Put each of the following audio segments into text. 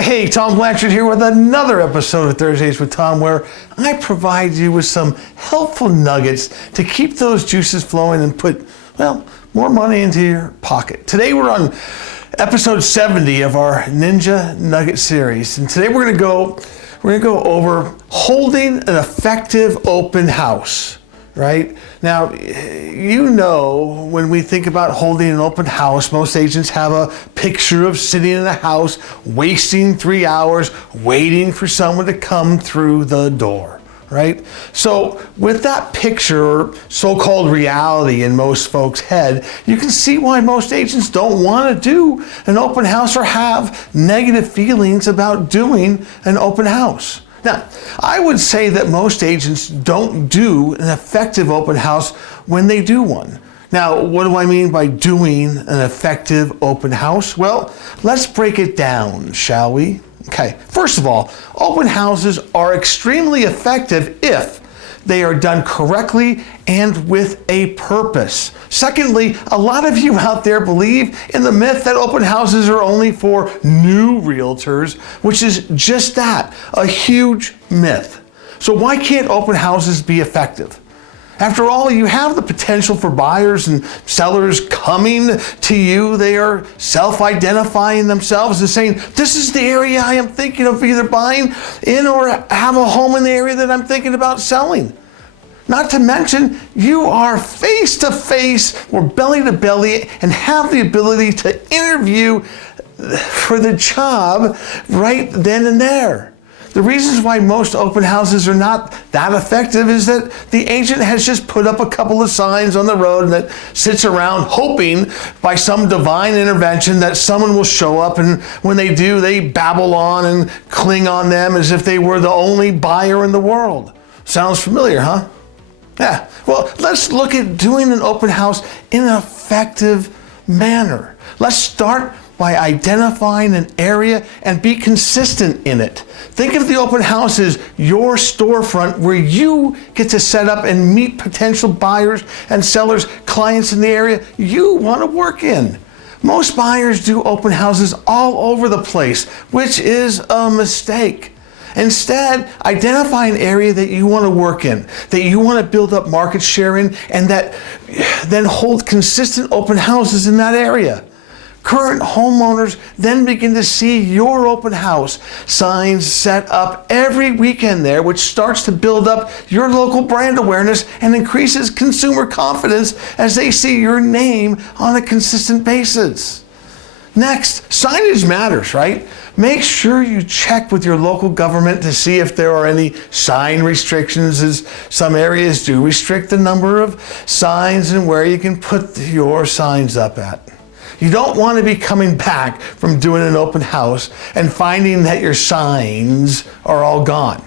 Hey, Tom Blanchard here with another episode of Thursdays with Tom, where I provide you with some helpful nuggets to keep those juices flowing and put, well, more money into your pocket. Today we're on episode 70 of our Ninja Nugget series, and today we're gonna go over holding an effective open house. Right? Now, you know, when we think about holding an open house, most agents have a picture of sitting in a house, wasting 3 hours, waiting for someone to come through the door, right? So with that picture, or so-called reality in most folks' head, you can see why most agents don't want to do an open house or have negative feelings about doing an open house. Now, I would say that most agents don't do an effective open house when they do one. Now, what do I mean by doing an effective open house? Well, let's break it down, shall we? Okay, first of all, open houses are extremely effective if they are done correctly and with a purpose. Secondly, a lot of you out there believe in the myth that open houses are only for new realtors, which is just that, a huge myth. So why can't open houses be effective? After all, you have the potential for buyers and sellers coming to you. They are self-identifying themselves and saying, this is the area I am thinking of either buying in or have a home in the area that I'm thinking about selling. Not to mention, you are face-to-face or belly-to-belly and have the ability to interview for the job right then and there. The reasons why most open houses are not that effective is that the agent has just put up a couple of signs on the road that sits around hoping by some divine intervention that someone will show up, and when they do, they babble on and cling on them as if they were the only buyer in the world. Sounds familiar, huh? Yeah, well, let's look at doing an open house in an effective manner. Let's start by identifying an area and be consistent in it. Think of the open house as your storefront where you get to set up and meet potential buyers and sellers, clients in the area you want to work in. Most buyers do open houses all over the place, which is a mistake. Instead, identify an area that you want to work in, that you want to build up market share in, and that then hold consistent open houses in that area. Current homeowners then begin to see your open house signs set up every weekend there, which starts to build up your local brand awareness and increases consumer confidence as they see your name on a consistent basis. Next, signage matters, right? Make sure you check with your local government to see if there are any sign restrictions, as some areas do restrict the number of signs and where you can put your signs up at. You don't want to be coming back from doing an open house and finding that your signs are all gone.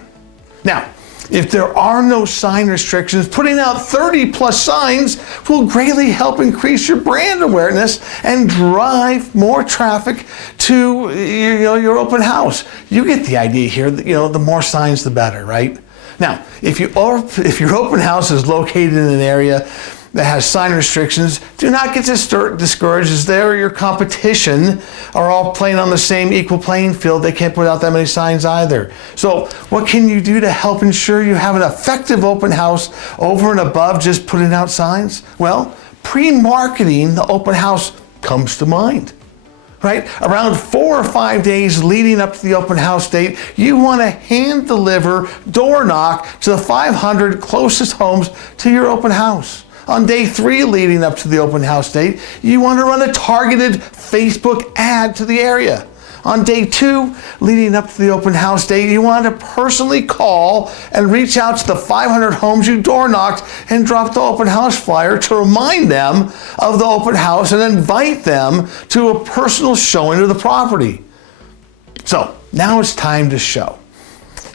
Now, if there are no sign restrictions, putting out 30 plus signs will greatly help increase your brand awareness and drive more traffic to your open house. You get the idea here that, the more signs, the better, right? Now, if your open house is located in an area that has sign restrictions, do not get discouraged, as they or your competition are all playing on the same equal playing field. They can't put out that many signs either. So what can you do to help ensure you have an effective open house over and above just putting out signs? Well, pre-marketing the open house comes to mind. Right? Around 4 or 5 days leading up to the open house date, you want to hand deliver, door knock to the 500 closest homes to your open house. On day 3 leading up to the open house date, you want to run a targeted Facebook ad to the area. On day 2 leading up to the open house date, you want to personally call and reach out to the 500 homes you door knocked and drop the open house flyer to remind them of the open house and invite them to a personal showing of the property. So now it's time to show.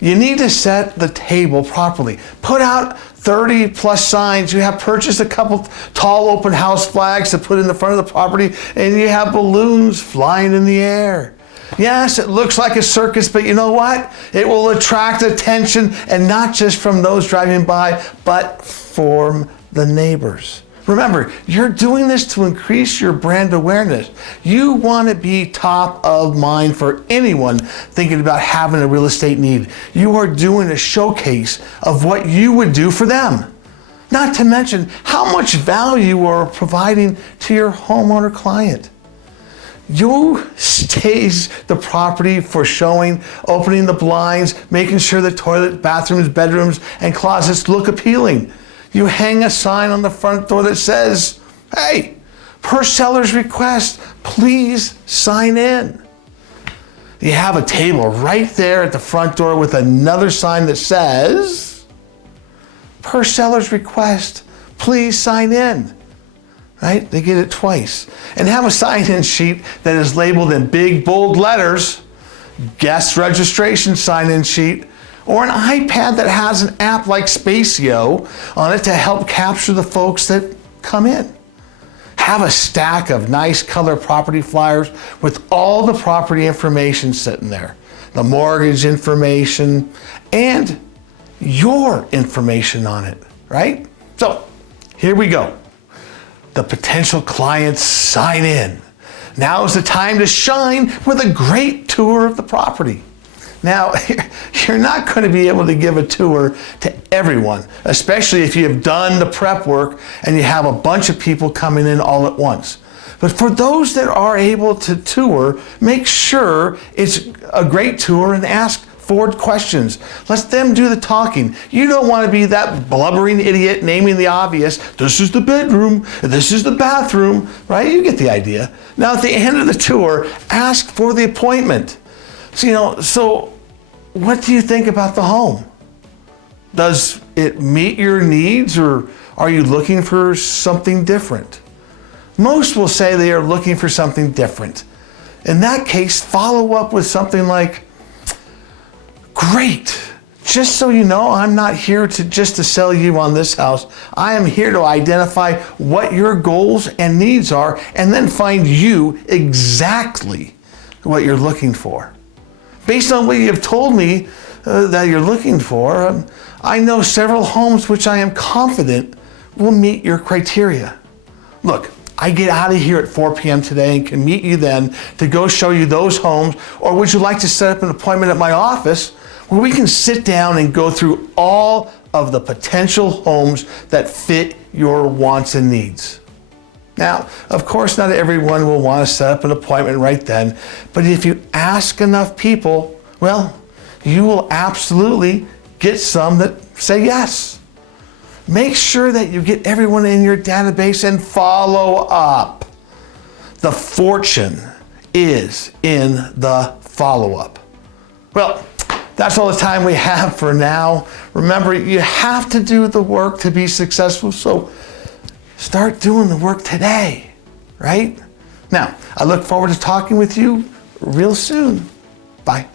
You need to set the table properly. Put out 30 plus signs. You have purchased a couple tall open house flags to put in the front of the property, and you have balloons flying in the air. Yes, it looks like a circus, but you know what? It will attract attention, and not just from those driving by, but from the neighbors. Remember, you're doing this to increase your brand awareness. You want to be top of mind for anyone thinking about having a real estate need. You are doing a showcase of what you would do for them. Not to mention how much value you are providing to your homeowner client. You stage the property for showing, opening the blinds, making sure the toilet, bathrooms, bedrooms, and closets look appealing. You hang a sign on the front door that says, hey, per seller's request, please sign in. You have a table right there at the front door with another sign that says, per seller's request, please sign in. Right? They get it twice. And have a sign-in sheet that is labeled in big, bold letters, guest registration sign-in sheet, or an iPad that has an app like Spacio on it to help capture the folks that come in. Have a stack of nice color property flyers with all the property information sitting there. The mortgage information and your information on it, right? So here we go. The potential clients sign in. Now is the time to shine with a great tour of the property. Now, you're not going to be able to give a tour to everyone, especially if you have done the prep work and you have a bunch of people coming in all at once. But for those that are able to tour, make sure it's a great tour and ask forward questions. Let them do the talking. You don't want to be that blubbering idiot naming the obvious. This is the bedroom, this is the bathroom, right? You get the idea. Now at the end of the tour, ask for the appointment. So what do you think about the home? Does it meet your needs, or are you looking for something different? Most will say they are looking for something different. In that case, follow up with something like, great. Just so you know, I'm not here to sell you on this house. I am here to identify what your goals and needs are and then find you exactly what you're looking for. Based on what you have told me that you're looking for, I know several homes which I am confident will meet your criteria. Look, I get out of here at 4 p.m. today and can meet you then to go show you those homes, or would you like to set up an appointment at my office where we can sit down and go through all of the potential homes that fit your wants and needs? Now, of course, not everyone will want to set up an appointment right then, but if you ask enough people, well, you will absolutely get some that say yes. Make sure that you get everyone in your database and follow up. The fortune is in the follow-up. Well, that's all the time we have for now. Remember, you have to do the work to be successful, so start doing the work today, right? Now, I look forward to talking with you real soon. Bye.